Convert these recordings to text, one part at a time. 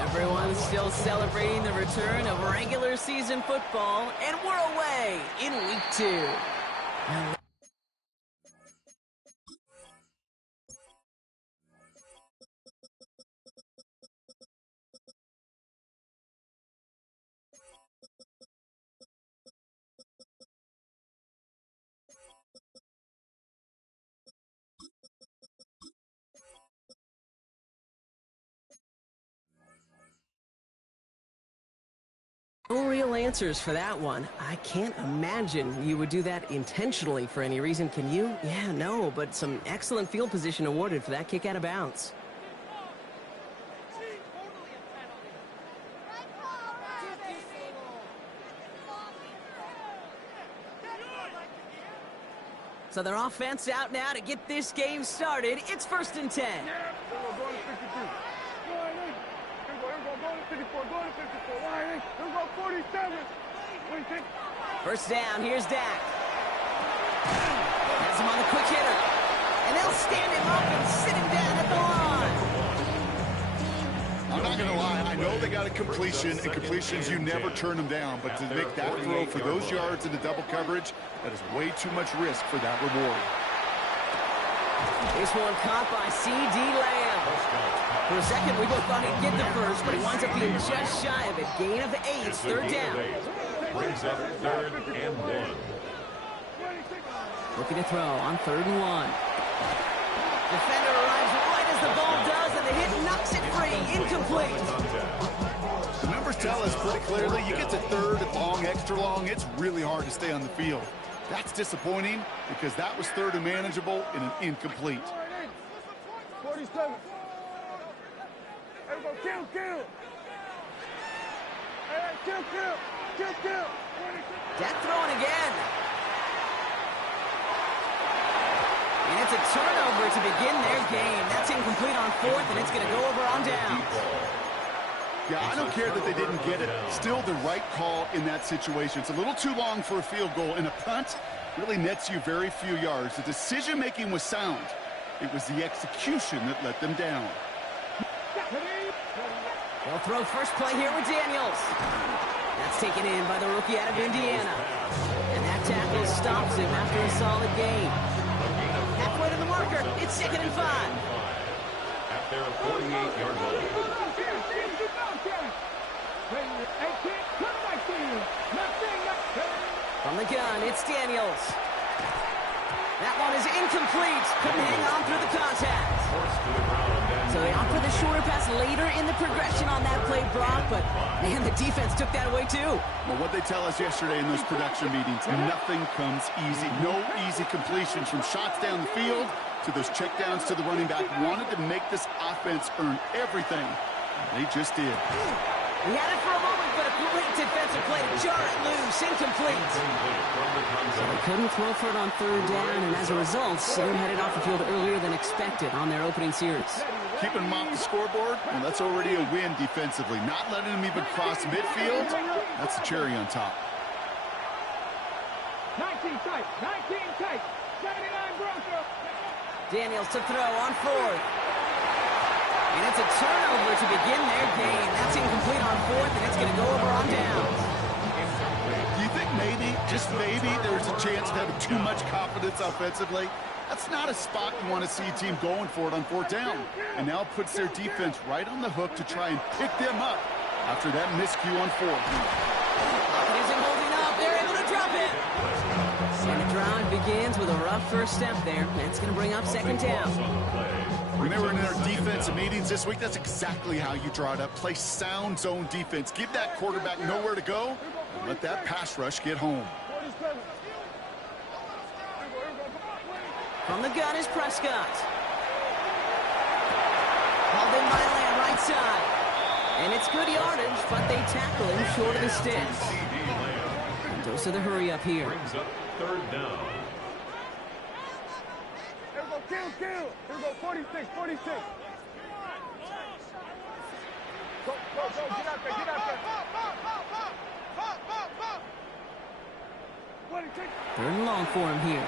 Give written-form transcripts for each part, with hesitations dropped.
Everyone's still celebrating the return of regular season football, and we're away in week 2. No real answers for that one. I can't imagine you would do that intentionally for any reason, can you? Yeah, no, but some excellent field position awarded for that kick out of bounds. So their offense out now to get this game started. It's 1st and 10. First down, here's Dak. Has him on the quick hitter. And they'll stand him up and sit him down at the line. I'm not going to lie, I know they got a completion, and completions, you never turn them down. But to make that throw for those yards into double coverage, that is way too much risk for that reward. This one caught by C.D. Lamb. For a second, we both thought he'd get the first, but he winds up being just shy of it. Gain of 8, 3rd down. Brings up 3rd and 1. Looking to throw on 3rd and 1. Defender arrives right as the ball does, and the hit knocks it free. Incomplete. The numbers tell us pretty clearly, you get to 3rd and long, extra long, it's really hard to stay on the field. That's disappointing because that was 3rd and manageable and an incomplete. 47. Kill. Kill. Dak throwing again. And it's a turnover to begin their game. That's incomplete on 4th, and it's going to go over on downs. Yeah, I don't care that they didn't get it. Still the right call in that situation. It's a little too long for a field goal, and a punt really nets you very few yards. The decision-making was sound. It was the execution that let them down. They'll throw first play here with Daniels. That's taken in by the rookie out of Indiana. And that tackle stops him after a solid gain. Halfway to the marker, it's 2nd and 5. At their 48-yard line. From the gun, it's Daniels. That one is incomplete. Couldn't hang on through the contact. So they opt for the shorter pass later in the progression on that play, Brock, but, man, the defense took that away, too. Well, what they tell us yesterday in those production meetings, nothing comes easy. No easy completions from shots down the field to those checkdowns to the running back. Wanted to make this offense earn everything. They just did. He had it for a moment, but a great defensive play to jar it loose. Incomplete. So they couldn't throw for it on 3rd down, and as a result, Sam headed off the field earlier than expected on their opening series. Keeping them off the scoreboard, well, that's already a win defensively. Not letting them even cross midfield, that's the cherry on top. 19 tight. 79 Bronco. Daniels to throw on 4th. And it's a turnover to begin their game. That's incomplete on 4th, and it's going to go over on downs. Do you think maybe, just maybe, there's a chance of having too much confidence offensively? That's not a spot you want to see a team going for it on 4th down. And now it puts their defense right on the hook to try and pick them up after that miscue on 4th. Pocket isn't holding up. They're able to drop it. And the drive begins with a rough first step there. That's going to bring up 2nd down. When they were in their defensive meetings this week, that's exactly how you draw it up. Play sound zone defense. Give that quarterback nowhere to go, and let that pass rush get home. From the gun is Prescott. Called in by Lamb, right side. And it's good yardage, but they tackle him short of the sticks. And dose of the hurry up here. Brings up 3rd down. Kill. Here we go, 46. Go, get out there, get out there. Third and long for him here.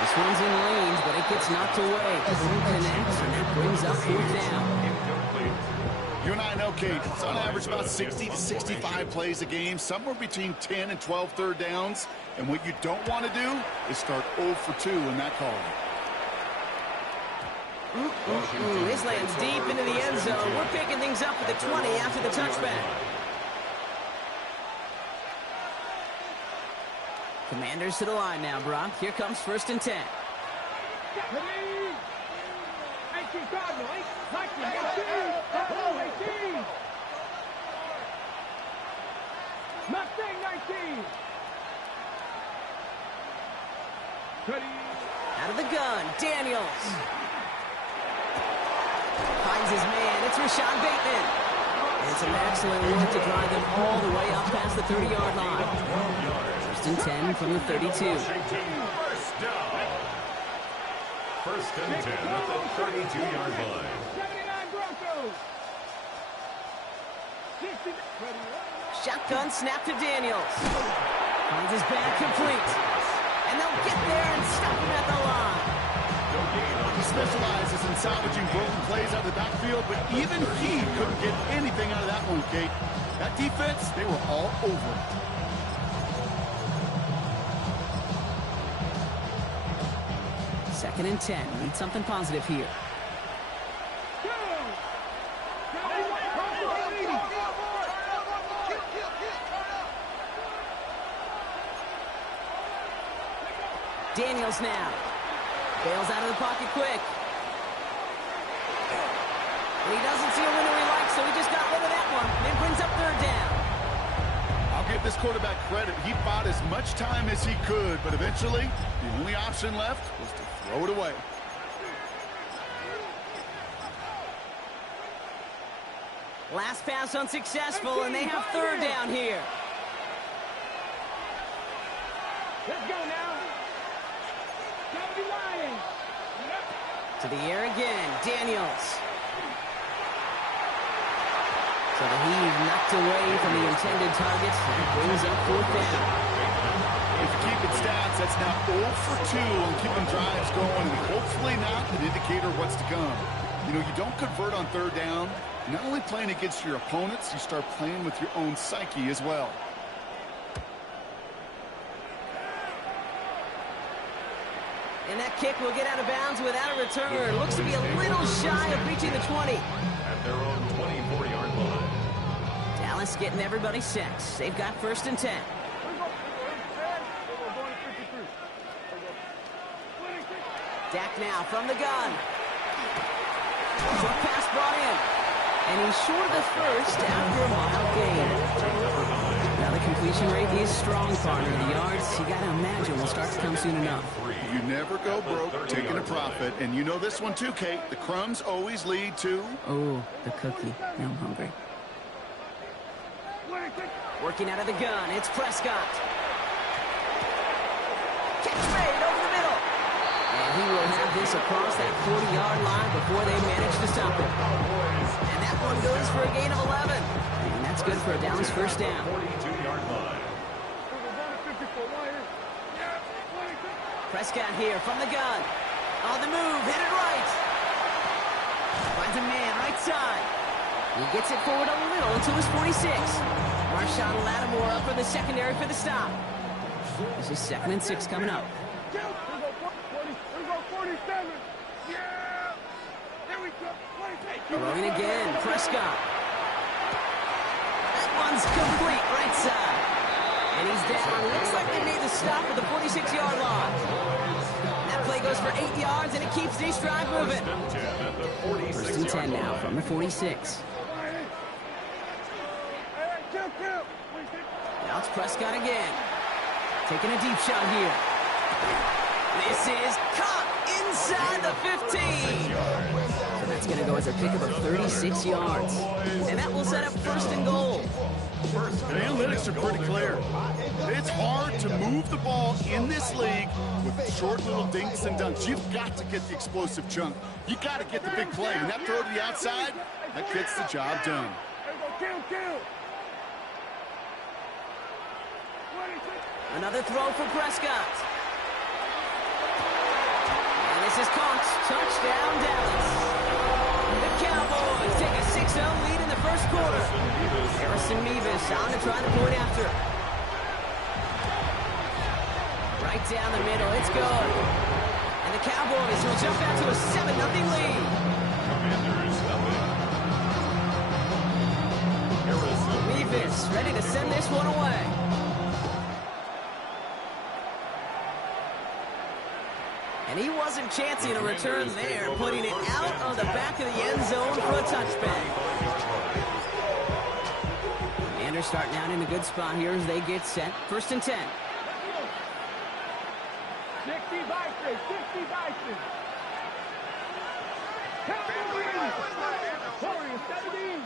This one's in lanes, but it gets knocked away. Boom connects, and that brings up fourth down. You and I know, Kate, it's on average about 60 to 65 plays a game, somewhere between 10 and 12 third downs. And what you don't want to do is start 0 for 2 in that call. This lands deep into the end zone. We're picking things up at the 20 after the touchback. Commanders to the line now, Brock. Here comes 1st and 10. Mustang 19. Out of the gun, Daniels. Finds his man. It's Rashad Bateman. And some excellent work to drive them all the way up past the 30-yard line. 1st and 10 from the 32. First down. 1st and 10 at the 32-yard line. 79 Broncos. Shotgun snap to Daniels. Finds his back complete. And they'll get there and stop him at the line. He specializes in salvaging broken plays out of the backfield, but even he couldn't get anything out of that one, Kate. That defense, they were all over it. 2nd and 10. Need something positive here. Daniels now. Bails out of the pocket quick. And he doesn't see a winner he likes, so he just got rid of that one. And it brings up 3rd down. I'll give this quarterback credit. He bought as much time as he could, but eventually, the only option left was to throw it away. Last pass unsuccessful, and they have 3rd down here. Let's go now. To the air again, Daniels. So the heave knocked away from the intended target. That brings up 4th down. If you keep it stats, that's now 0 for 2 on keeping drives going, and hopefully not an indicator of what's to come. You know, you don't convert on 3rd down. You're not only playing against your opponents, you start playing with your own psyche as well. And that kick will get out of bounds without a return. Looks to be a little shy of reaching the 20. At their own 24-yard line. Dallas getting everybody set. They've got 1st and 10. Dak now from the gun. Short pass brought in. And he's short of the first after a mile gain. Now the completion rate is strong, partner. The yards, you got to imagine, will start to come soon enough. You never go broke taking a profit. And you know this one too, Kate. The crumbs always lead to... Oh, the cookie. Now I'm hungry. Working out of the gun, it's Prescott. Catch made over the middle. And he will have this across that 40-yard line before they manage to stop him. And that one goes for a gain of 11. And that's good for a Dallas 1st down. 42-yard line. Prescott here from the gun. On the move, headed right. Finds a man right side. He gets it forward a little to his 46. Marshawn Lattimore up for the secondary for the stop. This is 2nd and 6 coming up. Throwing again, Prescott. That one's complete right side. And he's down. Looks like they made the stop at the 46-yard line. That play goes for 8 yards, and it keeps this drive moving. 1st and 10 now from the 46. Now it's Prescott again. Taking a deep shot here. This is caught inside the 15. So That's going to go as a pickup of 36 yards. And that will set up first and goal. The analytics are pretty clear. It's hard to move the ball in this league with short little dinks and dunks. You've got to get the explosive chunk. You got to get the big play. And that throw to the outside, that gets the job done. Another throw for Prescott. And this is caught. Touchdown, Dallas. The Cowboys take a 6-0 lead in the first quarter. Harrison Mevis on to try the point after. Right down the middle. It's good. And the Cowboys will jump out to a 7-0 lead. Commanders nothing. Harrison Mevis ready to send this one away. And he wasn't chancing a return there, putting it out of the back of the end zone for a touchback. Commanders starting out in a good spot here as they get set. First and 10. 60 Vikings, 60 Vikings. Warriors 17.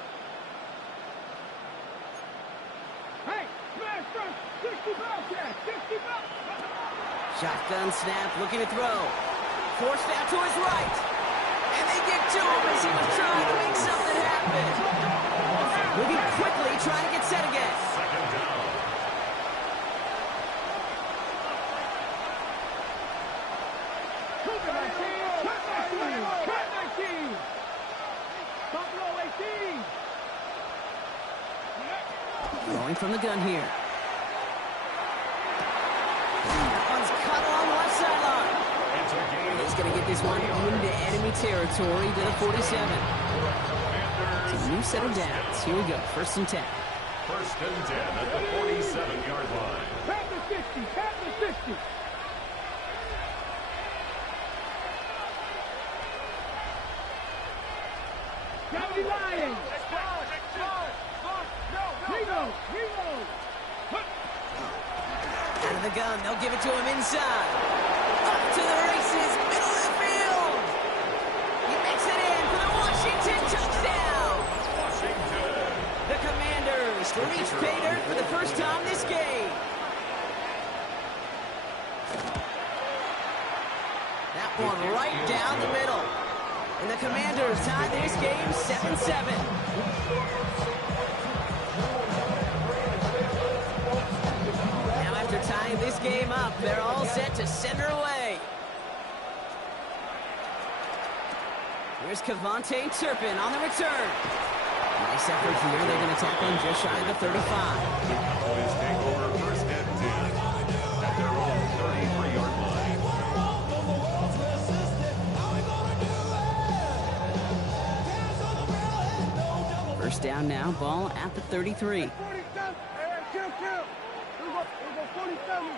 Hey, smash front, 60 Bobcats, 60 Bobcats. Shotgun snap, looking to throw. Forced out to his right. And they get to him as he was trying to make something happen. Moving quickly, trying to get set again. second down. Cougar 19, cut 19, cut 19. Buffalo 18. Going from the gun here. That one's cut along the left sideline. It's a gain. He's going to get this one into enemy territory to the 47. It's a new set of downs. Here we go. First and 10. First and 10 at the 47-yard line. Cut the 60, cut the 60. County Lions. Reload, reload. Out of the gun. They'll give it to him inside. Up to the races. Middle of the field. He makes it in for the Washington touchdown. Washington. The Commanders reach pay dirt for the first time this game. That one right down the middle. And the Commanders tie this game 7-7. Now after tying this game up, they're all set to send her away. Here's Kevontae Turpin on the return. Nice effort here. They're going to tackle him just shy of the 35. Cowboys take over first and 10 at their own 33-yard line. First down now, ball at the 33. 47. Kill. Here we go 47.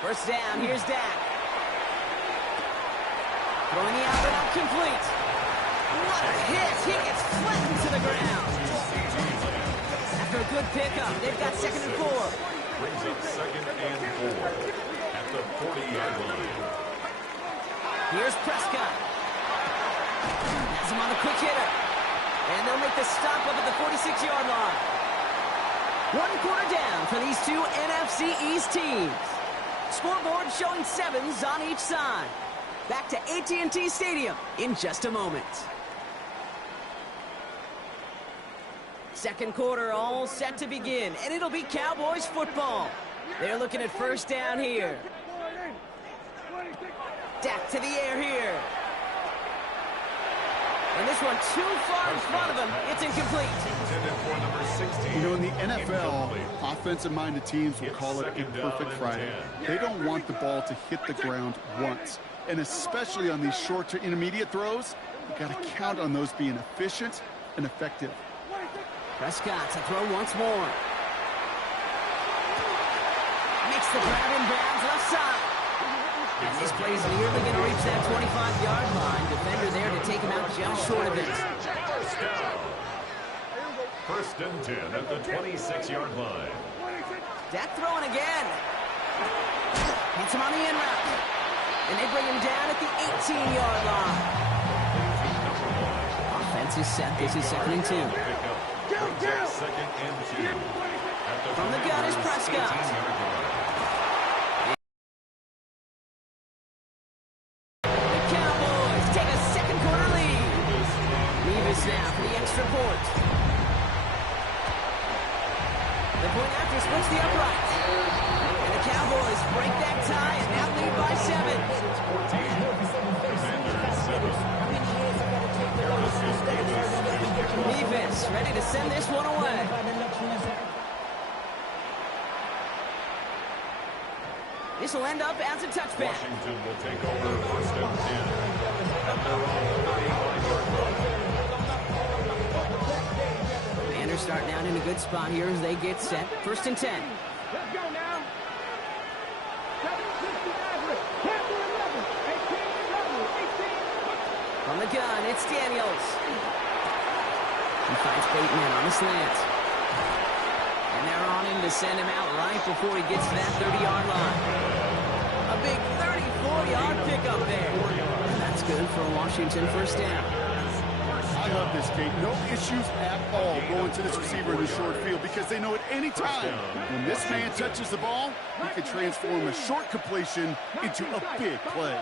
First down, here's Dak. Throwing the out and out complete. What a hit! He gets flattened to the ground. After a good pickup, they've got second and 4. Brings up second and 4 at the 40-yard line. Here's Prescott. Has him on the quick hitter. And they'll make the stop up at the 46-yard line. 1 quarter down for these two NFC East teams. Scoreboard showing 7s on each side. Back to AT&T Stadium in just a moment. Second quarter all set to begin, and it'll be Cowboys football. They're looking at first down here. Dak to the air here. And this one too far in front of him. It's incomplete. Intended for number 16. You know, in the NFL, Incomplete. offensive-minded teams will It's call it a second down perfect and Friday. 10. They don't want the ball to hit the ground once. And especially on these short to intermediate throws, you got to count on those being efficient and effective. Prescott to throw once more. Makes the grab in bounds left side. And this play's nearly going to reach that 25-yard line. Defender there to take him out just short of it. First down. First and 10 at the 26-yard line. Dak throwing again. Hits him on the in route. And they bring him down at the 18-yard line. Defense is set. This is 2nd and 2. Second and 2. From the gun is Prescott. The Cowboys take a second quarter lead. Nevis now for the extra point. The point after splits the uprights. And the Cowboys break that tie and now lead by 7. Nevis ready to send this one away. This will end up as a touchback. Washington will take over 1st and 10 at their own 39-yard line. Commanders starting out in a good spot here as they get set. 1st and 10. Let's go now. 18. From the gun, it's Daniels. He finds Bateman on the slant. And they're on him to send him out right before he gets to that 30-yard line. A big 34-yard pickup there. And that's good for a Washington 1st down. I love this, Kate. No issues at all going to this receiver in the short field because they know at any time when this man touches the ball, he can transform a short completion into a big play.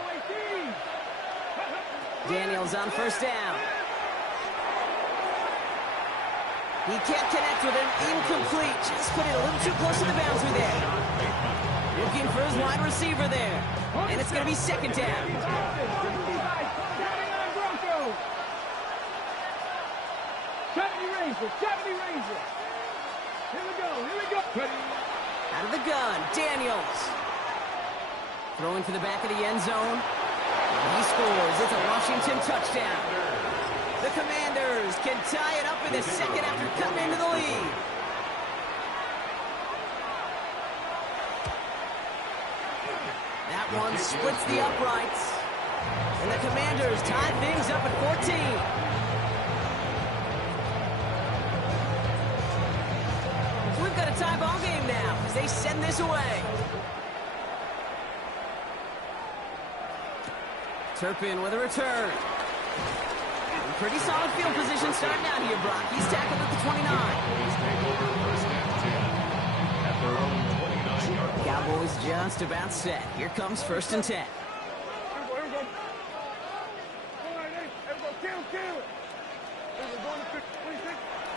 Daniels on 1st down. He can't connect with him. Incomplete. Just put it a little too close to the boundary there. Looking for his wide receiver there. And it's going to be 2nd down. 70 Rangers. Here we go. Out of the gun, Daniels. Throwing to the back of the end zone. And he scores. It's a Washington touchdown. The Commanders can tie it up in the second after cutting into the lead. That one splits the uprights. And the Commanders tie things up at 14. So we've got a tie ball game now as they send this away. Turpin with a return. Pretty solid field position starting out here, Brock. He's tackled at the 29. Cowboys just about set. Here comes 1st and 10.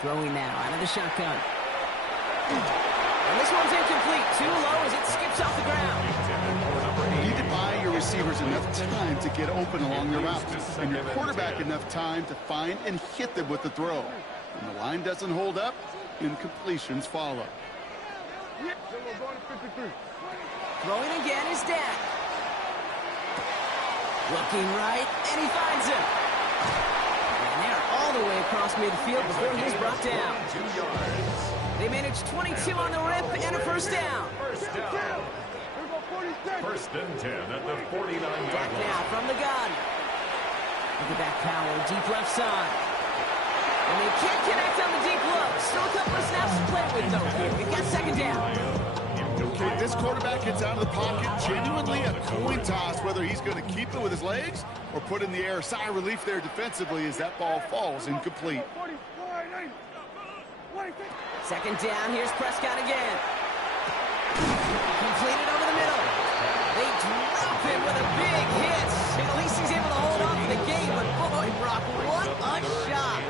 Throwing now out of the shotgun. And this one's incomplete. Too low as it skips off the ground. You need to buy your receivers enough time to get open along their routes, and your quarterback enough time to find and hit them with the throw. When the line doesn't hold up, incompletions follow. Throwing again is Dak. Looking right, and he finds him. And they're all the way across midfield before he's brought down. 2 yards. They managed 22 on the rip and a 1st down. 1st and 10 at the 49-yard Back line. now from the gun. Look at that power, deep left side. And they can't connect on the deep look. Still a couple of snaps to play with, though, here. We've got 2nd down. Okay, this quarterback gets out of the pocket, genuinely a coin toss, whether he's going to keep it with his legs or put in the air. Sigh of relief there defensively as that ball falls incomplete. 2nd down, here's Prescott again. Completed over the middle. They drop him with a big hit. At least he's able to hold on to the game, but boy, Brock, what a shot.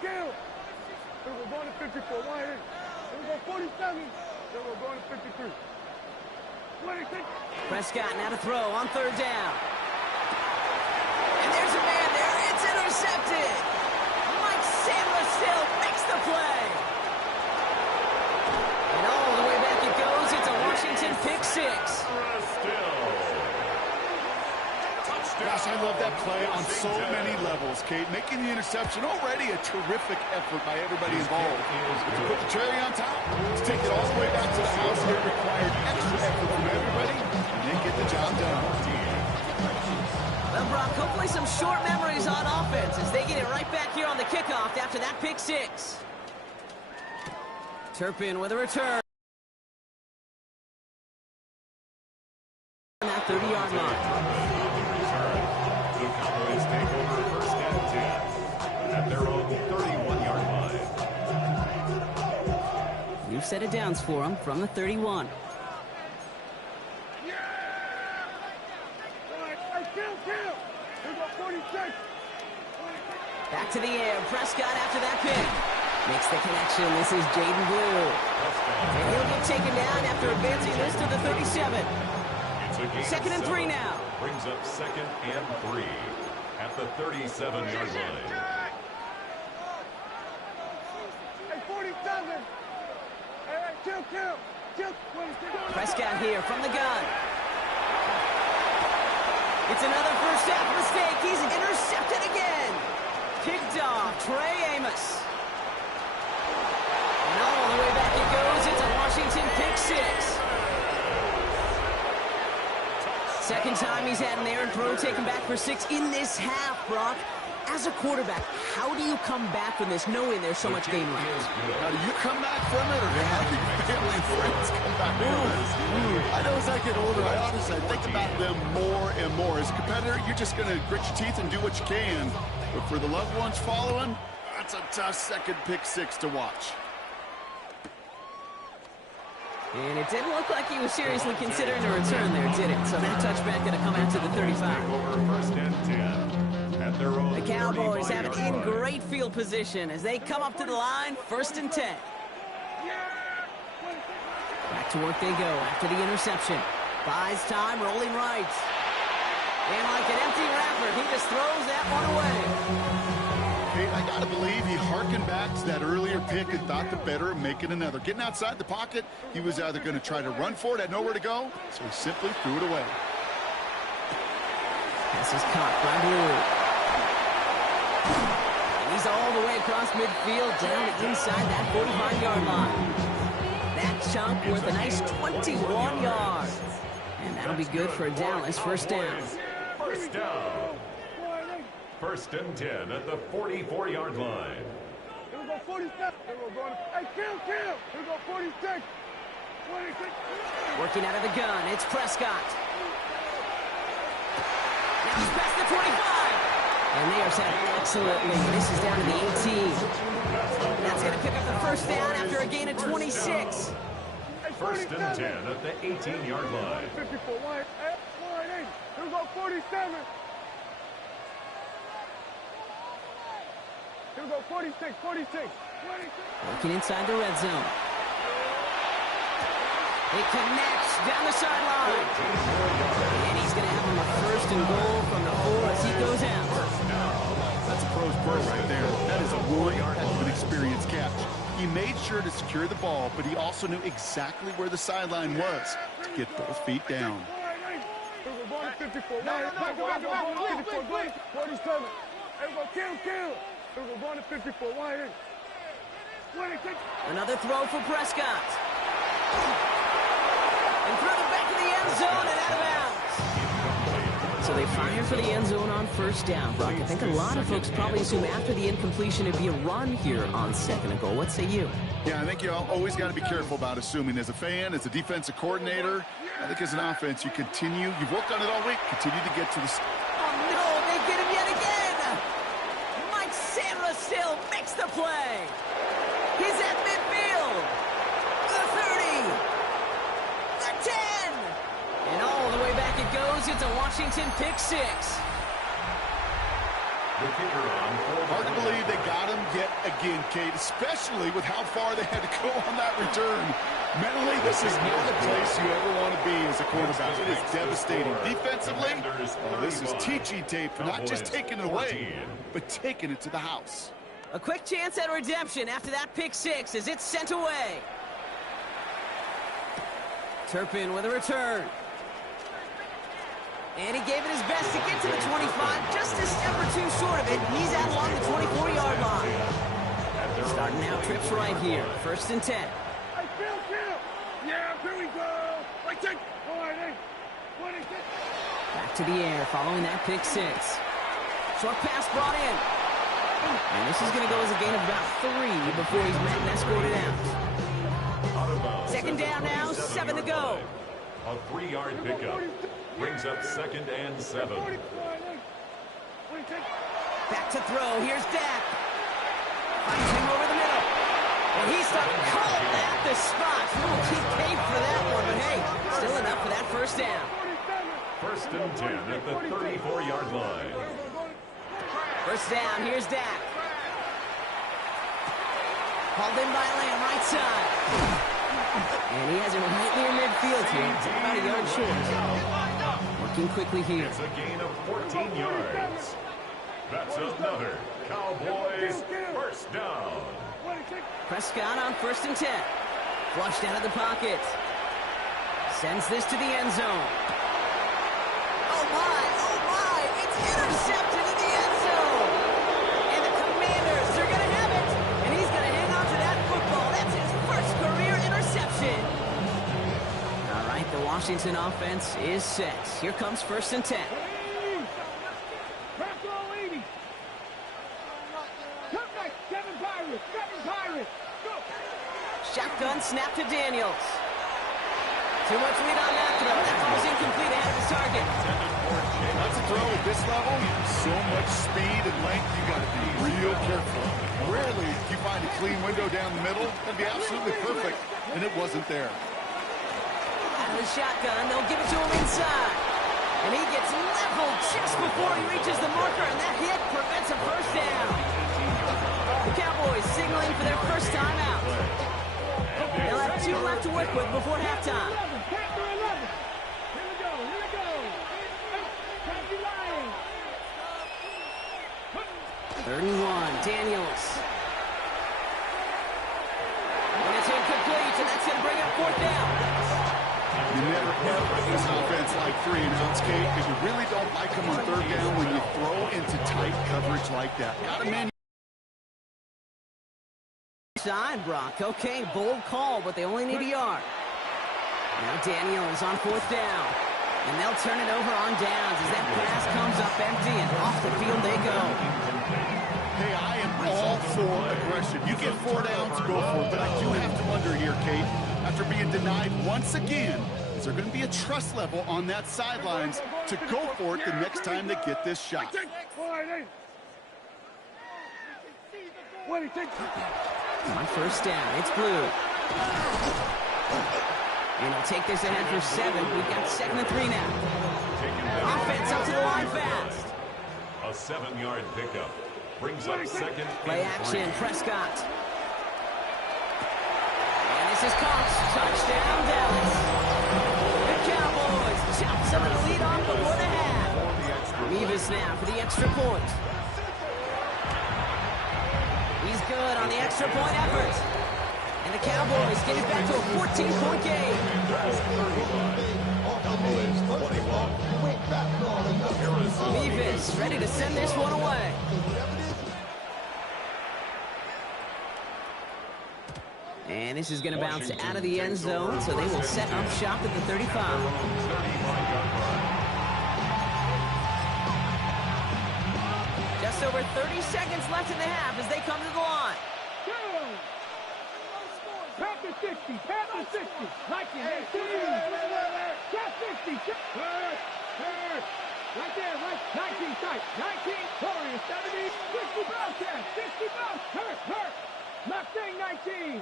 Kill. We're going to 54. 1 We're going 47. Then we're going to 53. 26. Prescott now to throw on 3rd down. And there's a man there. It's intercepted. Mike Sandler still makes the play. And all the way back it goes. It's a Washington pick 6. Gosh, I love that play on so many levels, Kate. Making the interception already a terrific effort by everybody involved. To put the cherry on top, to take it all the way back to the house, it required extra effort from everybody, and they get the job done. Well, Brock, hopefully some short memories on offense as they get it right back here on the kickoff after that pick 6. Turpin with a return. That 30 set of downs for him from the 31. Back to the air. Prescott after that pick. Makes the connection. This is Jaden Blue. And he'll get taken down after advancing this to the 37. Second and 3 now. Brings up second and 3 at the 37-yard line. Hey, 47. Hey, kill. Prescott here from the gun. It's another first half mistake. He's intercepted again. Picked off Trey Amos. And all the way back it goes. It's a Washington pick 6. Second time he's had an errant throw taken back for 6 in this half, Brock. As a quarterback, how do you come back from this knowing there's so much game left? How do you come back from it, or how do your family and friends come back from it? I know as I get older, I honestly think about them more and more. As a competitor, you're just going to grit your teeth and do what you can. But for the loved ones following, that's a tough second pick 6 to watch. And it didn't look like he was seriously considering a return there, did it? So that touchback going to come out to the 35. Over first and 10 at their own. The Cowboys have it in great field position as they come up to the line, first and 10. Back to work they go after the interception. Buys time, rolling right. And like an empty wrapper, he just throws that one away. Hey, I got to believe he harkened back to that earlier pick and thought the better of making another. Getting outside the pocket, he was either going to try to run for it, had nowhere to go, so he simply threw it away. Pass is caught by Blue. And he's all the way across midfield down inside that 45-yard line. That chunk worth a nice 21 yards. And that'll be good for Dallas. First down. First down. First and 10 at the 44-yard line. Here we go, 47. Here we go. Hey, kill. Here we go, 46. 26. Working out of the gun, it's Prescott. Now he's past the 25. And they are set up excellently. This is down to the 18. That's going to pick up the first down after a gain of 26. First and 10 at the 18-yard line. 54, 180. Here we go, 47. Here we go, 46. Working inside the red zone. It connects down the sideline. And he's going to have him a first and goal from the 4 as he goes out. That's a pro's pro right there. That is a one heck of an experienced catch. He made sure to secure the ball, but he also knew exactly where the sideline was to get both feet down. 54. 47. Here we go, kill. Here we go, 54. 180. 26. Another throw for Prescott. And through the back of the end zone and out of bounds. So they fire for the end zone on first down. Brock, I think a lot of folks probably assume after the incompletion it'd be a run here on second and goal. What say you? Yeah, I think you always got to be careful about assuming. As a fan, as a defensive coordinator, I think as an offense, you've worked on it all week, continue to get to the... Oh, no, they get him yet again. Mike Sandra still makes the play. He's at midfield. The 30. The 10. And all the way back it goes. It's a Washington pick 6. The kicker on. Hard to believe they got him yet again, Kate, especially with how far they had to go on that return. Mentally, this is not a place you ever want to be as a quarterback. It is devastating. Defensively, this is teaching tape for not just taking it away, but taking it to the house. A quick chance at redemption after that pick 6 as it's sent away. Turpin with a return. And he gave it his best to get to the 25, just a step or two short of it. He's out along the 24-yard line. Starting now, trips right here. First and 10. Hey, kill. Yeah, here we go. Right there. 26. Back to the air following that pick 6. Short pass brought in. And this is going to go as a gain of about 3 before he's met and escorted out. Second down now, 7 to go. A 3-yard pickup. Brings up second and 7. Back to throw. Here's Dak. Finds him over the middle. And he stopped calling at the spot. Little TK for that one, but hey, still enough for that first down. First and 10 at the 34-yard line. First down, here's Dak. Hauled in by Lamb, right side. And he has it right near midfield here. It's about a yard short. Working quickly here. It's a gain of 14 yards. That's another Cowboys first down. Prescott on first and 10. Flushed out of the pocket. Sends this to the end zone. Oh my, it's intercepted in the end zone. And the Commanders, they're going to have it. And he's going to hang on to that football. That's his first career interception. All right, the Washington offense is set. Here comes first and 10. Shotgun snap to Daniels. Too much lead on that throw. That ball's incomplete ahead of his target. That's a throw at this level. So much speed and length, you got to be real careful. Rarely do you find a clean window down the middle. That'd be absolutely perfect, and it wasn't there. Out of the shotgun, they'll give it to him inside. And he gets leveled just before he reaches the marker, and that hit prevents a first down. The Cowboys signaling for their first time out. They'll have 2 left to work with before halftime. 31, Daniels. And it's incomplete, and that's going to bring up fourth down. You never ever this offense like 3 and outs, Kate, because you really don't like them on third down when you throw into tight coverage like that. Got a man. Side, Brock. Okay, bold call, but they only need a yard. Now Daniels on fourth down. And they'll turn it over on downs as that pass comes up empty, and off the field they go. Hey, I am all for aggression. You get 4 downs, go for it. But I do have to wonder here, Kate, after being denied once again, is there going to be a trust level on that sidelines to go for it the next time they get this shot? On first down, it's Blue. And he'll take this ahead for 7. We've got 2nd and 3 now. Offense up to the line fast. A 7-yard pickup brings up 2nd Play and action, 3. Prescott. And this is caught. Touchdown, Dallas. The Cowboys chop some of the lead off before the half. Revis now for the extra point. He's good on the extra point effort. And the Cowboys get it back to a 14-point game. Revis ready to send this one away. And this is going to bounce out of the end zone, so they will set up shop at the 35. Just over 30 seconds left in the half as they come to the line. Pass to 60, pass to 60. Like it, pass 60. Right there, right, 19 tight. 19, Warriors, 70, 60 bounce, 60 bounce. Hurt. Not saying 19.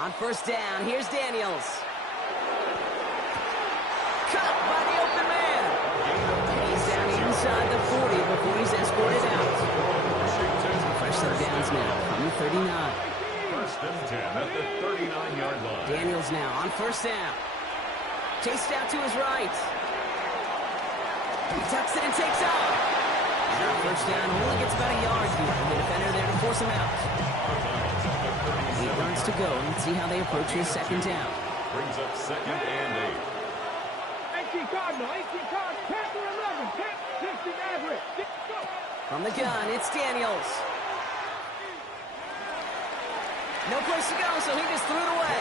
On first down, here's Daniels. Cut by the open man. He's down inside the 40 before he's escorted out. Fresh set of downs now from the 39. First and 10 at the 39-yard line. Daniels now on first down. Chased out to his right. He tucks it and takes off. And on first down, only gets about a yard here. The defender there to force him out. 8 yards to go. Let's see how they approach his second down. Brings up 2nd and 8. 18 Cardinal, 18 Cardinal, Panther 11, 50 Maverick. From the gun, it's Daniels. No place to go, so he just threw it away.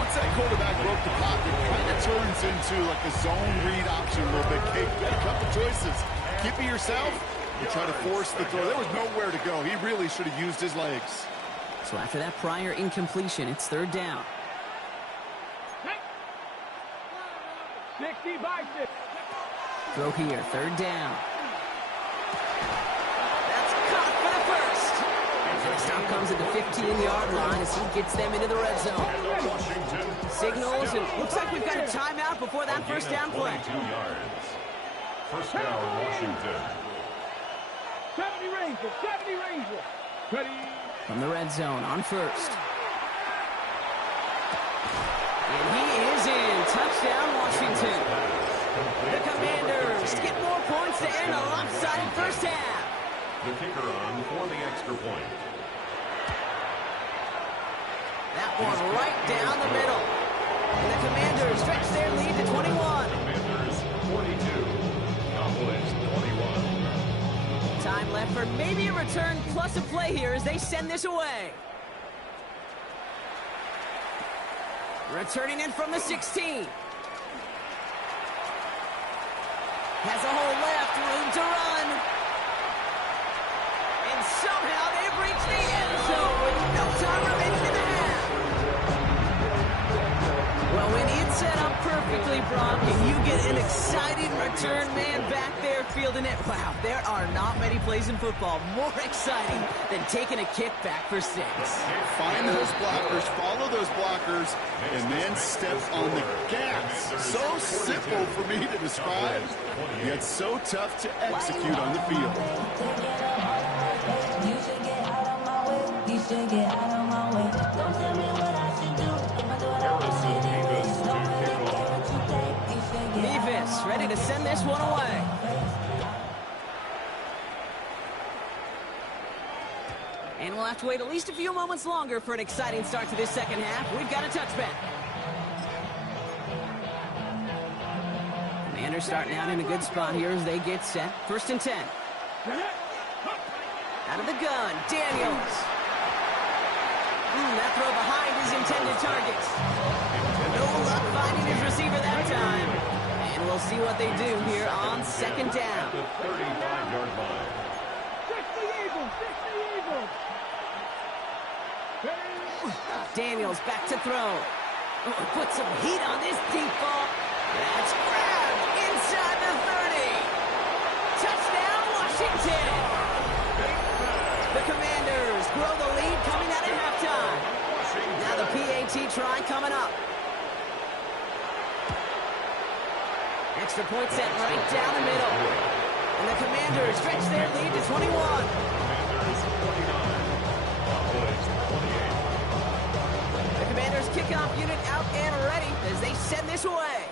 Once that quarterback broke the pocket, it kind of turns into like a zone read option a little bit. Kate, you got a couple choices. Keep it yourself, you try to force the throw. There was nowhere to go. He really should have used his legs. So after that prior incompletion, it's third down. 60 by 6. Throw here, third down. That's caught for the first. And it's Now comes at the 15-yard line as he gets them into the red zone. Signals, and looks like we've got a timeout before that first down play. 22 yards. First down, Washington. 70 Ranger, 70 Ranger. Ready. From the red zone on first. And he is in. Touchdown, Washington. The Commanders get more points to end a lopsided first half. The kicker on for the extra point. That one right down the middle. And the Commanders stretch their lead to 21. Commanders 42. Cowboys 21. Time left for maybe a return plus a play here as they send this away. Returning in from the 16. Has a hole left, room to run. And somehow they've reached the end zone with no time remaining in the half. Well, when it's set up perfectly, Brock, and you get an exciting return man back there fielding it, wow, there are not many plays in football more exciting than taking a kick back for 6. Find those blockers, follow those blockers, and then step on the gas. So simple for me to describe, yet so tough to execute on the field. You should get out of my way. You should get out of my way. Don't tell me what I should do. If I do it, I want it anyway. Don't really care what you think. You should get out of my way. Nevis ready to send this one away. And we'll have to wait at least a few moments longer for an exciting start to this second half. We've got a touchback. Commanders starting out in a good spot here as they get set. First and 10. Out of the gun, Daniels. That throw behind his intended target. No luck finding his receiver that time. And we'll see what they do here on second down. The 35-yard line. 60 Eagles, 60 Eagles. Daniels back to throw. Put some heat on this deep ball. That's grabbed inside the 30. Touchdown, Washington. The Commanders grow the lead coming out at halftime. Now the PAT try coming up. Extra point set right down the middle. And the Commanders stretch their lead to 21. Commanders 49. Cowboys 28. The Commanders kickoff unit out and ready as they send this away.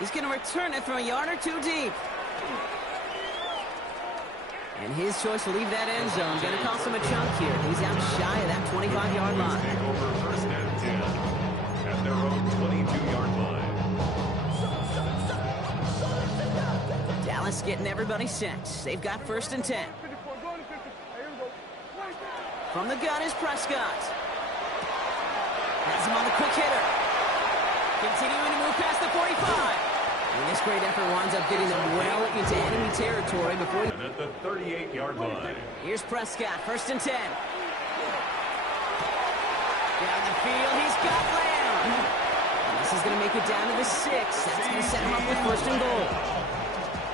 He's going to return it from a yard or two deep. And his choice to leave that end zone going to cost him a chunk here. He's out shy of that 25-yard line. Take over first and 10 at their own 22-yard line. Dallas getting everybody set. They've got first and 10. 54, going to 50. Here we go. From the gun is Prescott. Has him on the quick hitter. Continuing to move past the 45. And this great effort winds up getting them well into enemy territory before he... And at the 38-yard line. Here's Prescott, first and 10. Down the field, he's got Lamb. And this is going to make it down to the 6. That's going to set him up with first and goal.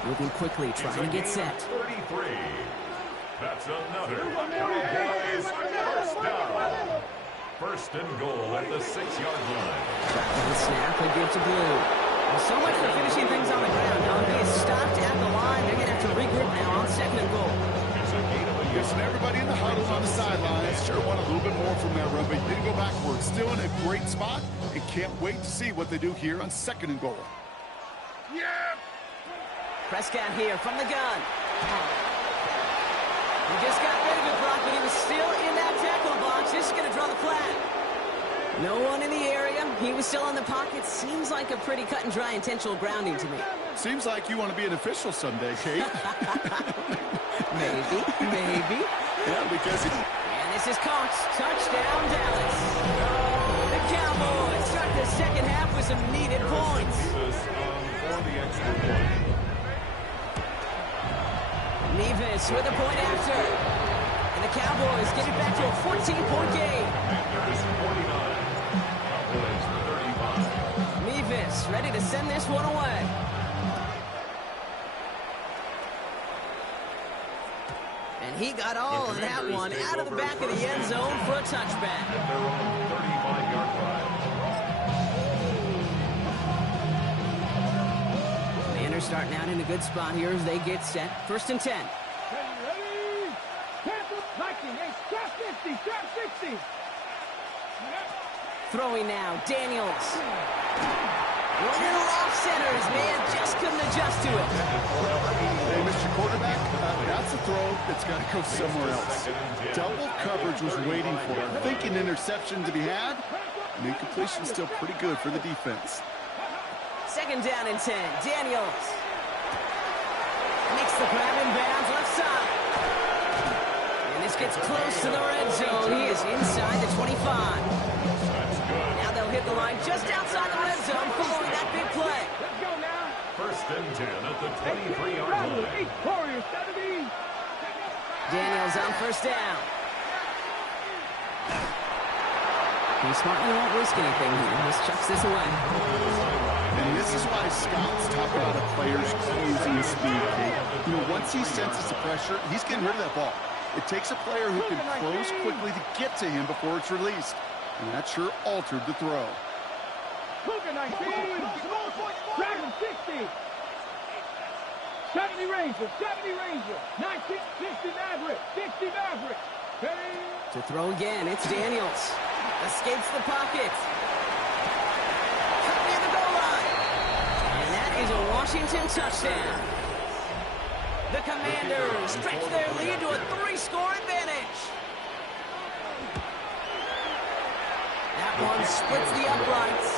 Moving quickly, trying to get set. 33. That's another Cowboys first down. First and goal at the 6-yard line. The snap will give to Blue. Well, so much for finishing things on the ground. Now, he is stopped at the line. They're going to have to regroup now on second and goal. It's a gain of a yard. Listen, everybody in the huddle on the sidelines sure want a little bit more from that run, but didn't go backwards. Still in a great spot, and can't wait to see what they do here on second and goal. Yeah. Prescott here from the gun. He just got rid of it, Brock, but he was still in that tackle box. This is going to draw the flag. No one in the area. He was still in the pocket. Seems like a pretty cut and dry intentional grounding to me. Seems like you want to be an official someday, Kate. Maybe. Yeah, because... And this is caught. Touchdown, Dallas. The Cowboys start the second half with some needed points. For the extra point. Nevis with a point after. And the Cowboys get it back to a 14-point game. Commanders 49. Cowboys 35. Nevis ready to send this one away. He got all of that one out of the back of the end zone for a touchback. At their own 35-yard line. Commanders starting out in a good spot here as they get set. 1st and 10. Ready? Liking, hey, trap 50, trap 60. Throwing now, Daniels. Little off centers, man, just couldn't adjust to it. Hey, Mr. Quarterback, that's a throw that's got to go somewhere else. Double coverage was waiting for it. Thinking interception to be had. And incompletion still pretty good for the defense. 2nd down and 10. Daniels makes the grab in bounds left side. And this gets close to the red zone. He is inside the 25. Now they'll hit the line just outside the red zone following that big play. Let's go now. 1st and 10 at the 23-yard line. Warriors, 70. Daniels on 1st down. He smartly won't risk anything here. Just chucks this away. And this is why scouts talk about a player's closing speed, Kate. You know, once he senses the pressure, he's getting rid of that ball. It takes a player who can close quickly to get to him before it's released. And that sure altered the throw. Cougar 19. Dragon 60. 70 Ranger, 70 Ranger. 19, 60 Maverick, 60 Maverick. Hey. To throw again, it's Daniels. Escapes the pocket. Cut near the goal line. And that is a Washington touchdown. The Commanders stretch their lead to a 3-score advantage. That one splits the uprights.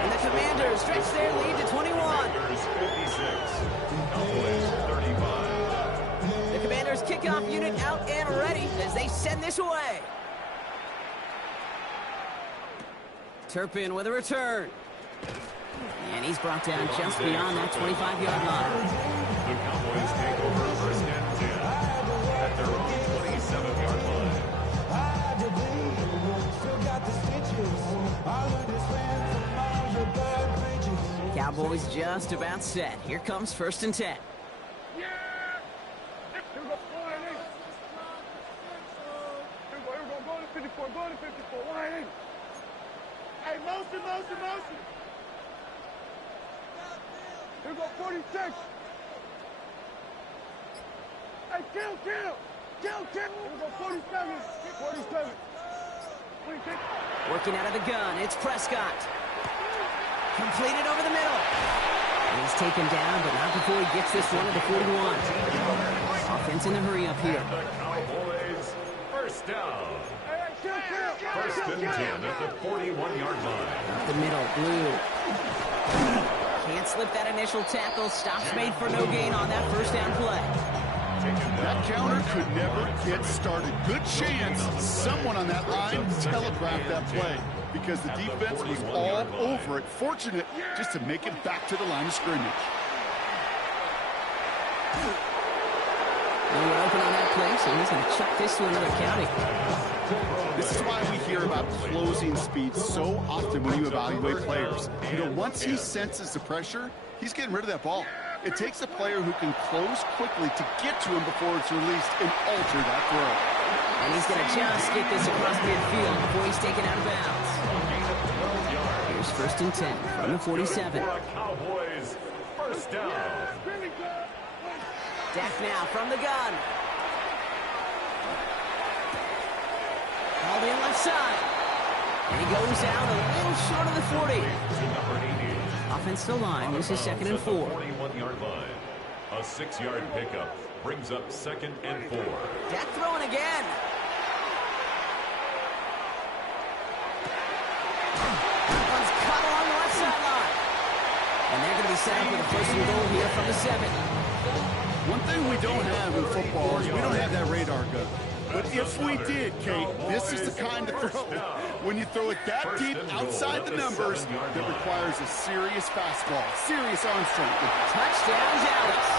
And the Commanders stretch their lead to 21. Commanders 56, Cowboys 35. The Commanders kickoff unit out and ready as they send this away. Turpin with a return. And he's brought down just beyond that 25-yard line. The Cowboys take over 1st and 10 at their own 27-yard line. Cowboys just about set. Here comes 1st and 10. Yeah. Here we go. Here we go. Go to 54. Go to 54. Wide. Hey, motion. Here we go. 46. Hey, kill. Here we go. 47. 47. 26. Working out of the gun, it's Prescott. Completed over the middle. He's taken down, but not before he gets this one to the 41. Offense in the hurry up here. And the Cowboys, 1st down. Hey, kill. 1st and 10 at the 41-yard line. Up the middle, Blue. Can't slip that initial tackle. Stops made for no gain on that 1st down play. That counter could never get started. Good chance someone on that line telegraphed that play because the defense was all over it. Fortunate just to make it back to the line of scrimmage. No one open on that play, so he's going to chuck this to another county. This is why we hear about closing speed so often when you evaluate players. You know, once he senses the pressure, he's getting rid of that ball. It takes a player who can close quickly to get to him before it's released and alter that throw. And he's going to just get this across midfield before he's taken out of bounds. Here's 1st and 10 from the 47. Cowboys, 1st down. Dak now from the gun. Called in left side. And he goes down a little short of the 40. To number 80. Offense still line. This is 2nd and 4. 41-yard line. A 6-yard pickup brings up 2nd and 4. Dak throwing again. That one's cut along the left sideline. And they're going to be set up with a 1st and goal here from the 7. One thing we don't have in football is we don't have that radar gun. But if we did, Kate, this is the kind of throw when you throw it that deep outside the numbers that requires a serious fastball, serious arm strength. Touchdown, Dallas.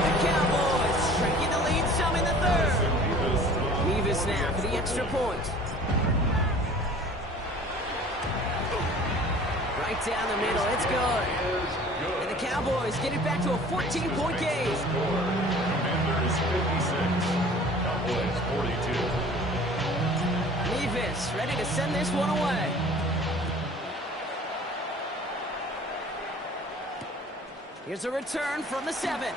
The Cowboys shrinking the lead some in the 3rd. Nevis now for the extra point. Right down the middle, it's good. And the Cowboys get it back to a 14-point game. Commanders 56. Cowboys 42. Nevis ready to send this one away. Here's a return from the 7.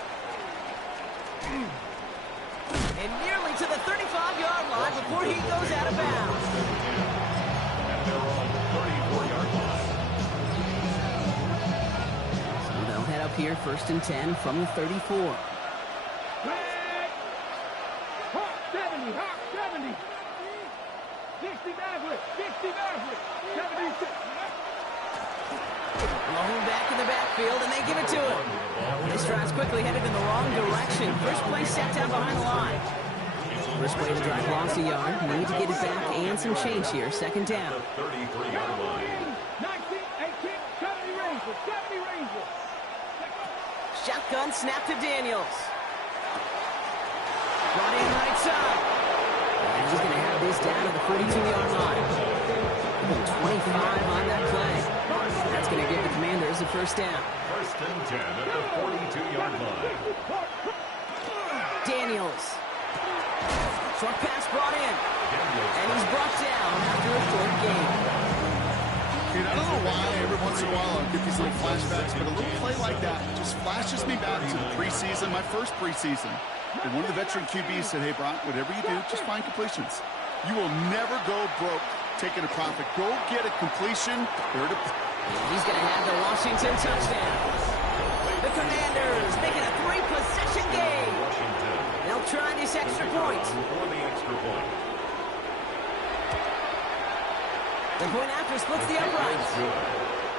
And nearly to the 35-yard line before he goes out of bounds. At their own 34-yard line. So they'll head up here, 1st and 10 from the 34. 70, 60 Maverick, 76. Blown back in the backfield, and they give it to him. This drive's quickly headed in the wrong direction. First play set down behind the line. First play the drive lost a yard. Need to get it back and some change here. 2nd down. The 33-yard line. 19, 18, 70 Ranger. Shotgun snap to Daniels. Brought in right side. And he's going to have this down to the 42-yard line. 25 on that play. That's going to give the Commanders a 1st down. 1st and 10 at the 42-yard line. Daniels. Short pass brought in. And he's brought down after a short gain. Dude, I don't know why every once in a while I'll get these little flashbacks, but a little play like that just flashes me back to the preseason, my first preseason. And one of the veteran QBs said, hey, Brock, whatever you do, just find completions. You will never go broke taking a profit. Go get a completion. He's going to have the Washington touchdown. The Commanders making a 3-possession game. They'll try this extra point. The point after splits the uprights.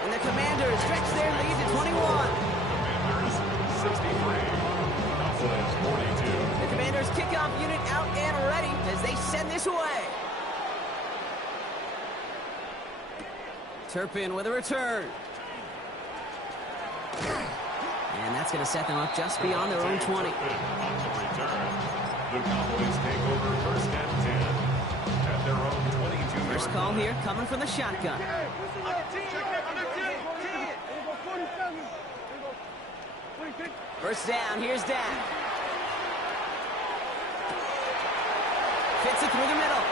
And the Commanders stretch their lead to 21. Commanders 63. Cowboys 42. The Commanders kickoff unit out and ready as they send this away. Turpin with a return. And that's going to set them up just beyond their own 20. The Cowboys take over 1st and 10 at their own 22-yard. First call here coming from the shotgun. First down, here's Dak. Fits it through the middle.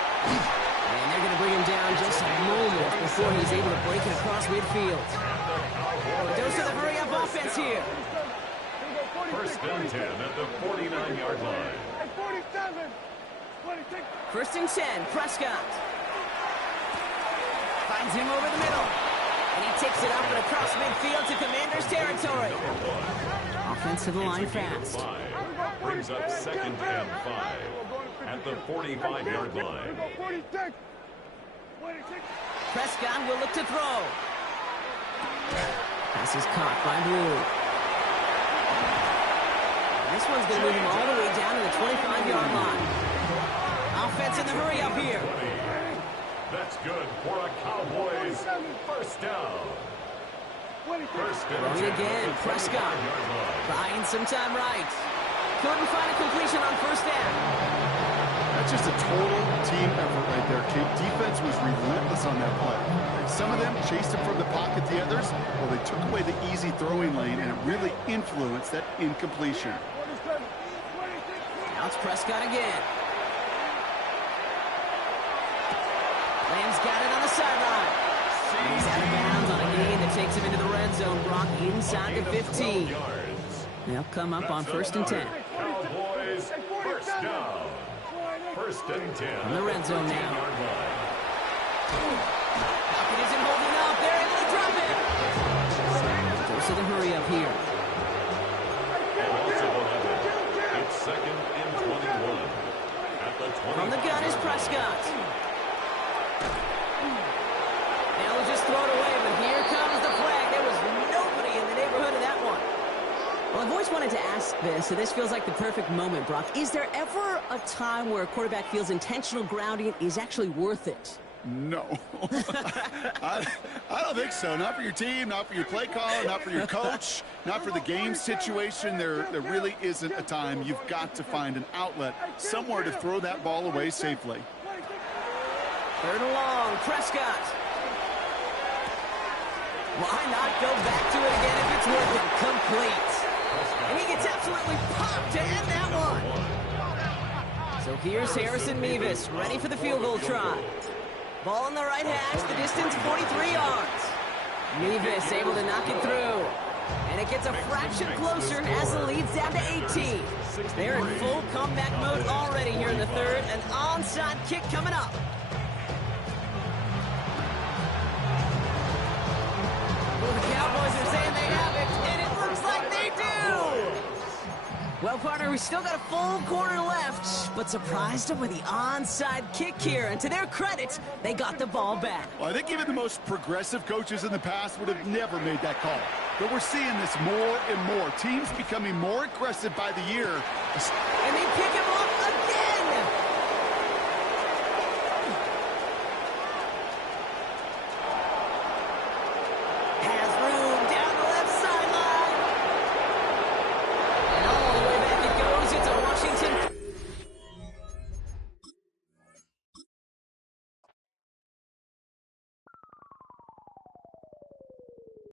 And they're going to bring him down just a moment before he's able to break it across midfield. A dose of the hurry-up offense here. 1st and 10 at the 49-yard line. 1st and 10, Prescott. Finds him over the middle. And he takes it up and across midfield to Commanders territory. Offensive line fast. Brings up 2nd and 5 at the 45-yard line. Prescott will look to throw. Pass is caught by Blue. This one's going to move him all the way down to the 25-yard line. Offense in the hurry up here. That's good for a Cowboys 1st down. First and Throwing 10 again, at the Prescott. 25-yard line. Buying some time right. Couldn't find a completion on 1st down. That's just a total team effort right there, Kate. Defense was relentless on that play. Some of them chased him from the pocket, the others, well, they took away the easy throwing lane, and it really influenced that incompletion. Now it's Prescott again. Lamb's got it on the sideline. He's out of bounds on a gain that takes him into the red zone. Brock inside the 15. They'll come up on 1st and 10. Cowboys 1st down. 1st and 10. From the red zone now. Pocket isn't holding up. They're able to drop it. Goes to the hurry up here. It's 2nd and 21. At the 20. From the gun is Prescott. They'll just throw it away, but here comes the flag. There was nobody in the neighborhood of that one. Well, I've always wanted to ask this, and this feels like the perfect moment, Brock. Is there ever a time where a quarterback feels intentional grounding is actually worth it? No. I don't think so. Not for your team, not for your play caller, not for your coach, not for the game situation. There really isn't a time. You've got to find an outlet, somewhere to throw that ball away safely. 3rd and long, Prescott. Why not go back to it again if it's working? Complete. And he gets absolutely popped to end that one. Here's Harrison Mevis, ready for the field goal try. Ball on the right hash, the distance 43 yards. Mevis able to knock it through. And it gets a fraction closer as the lead's down to 18. They're in full comeback mode already here in the third. An onside kick coming up. Well, the Cowboys are saying they have it, and it looks like they do. Well, partner, we still got a full quarter left, but surprised them with the onside kick here. And to their credit, they got the ball back. Well, I think even the most progressive coaches in the past would have never made that call. But we're seeing this more and more. Teams becoming more aggressive by the year. And they pick him up again.